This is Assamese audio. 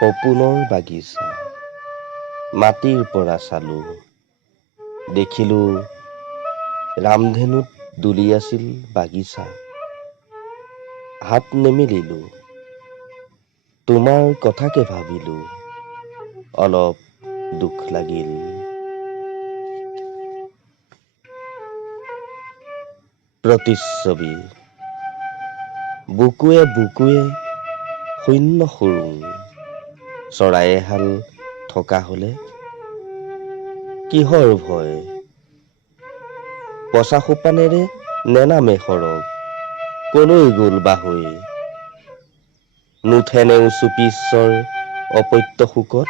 সপোনৰ বাগিচা মাটিৰ পৰা চালো, দেখিলো ৰামধেনুত দুলি আছিল বাগিচা। হাত নেমেলিলো, তোমাৰ কথাকে ভাবিলো, অলপ দুখ লাগিল। প্ৰতিচ্ছবি বুকুৱে বুকুৱে শূন্য সুৰুং, চৰাই এহাল থকা হলে কিহৰ ভয়। পঁচা সোপানেৰে নেনামে সৰগ, কলৈ গল বাহৈ। নুঠেনে উচুপি ঈশ্বৰ অপত্য শোকত,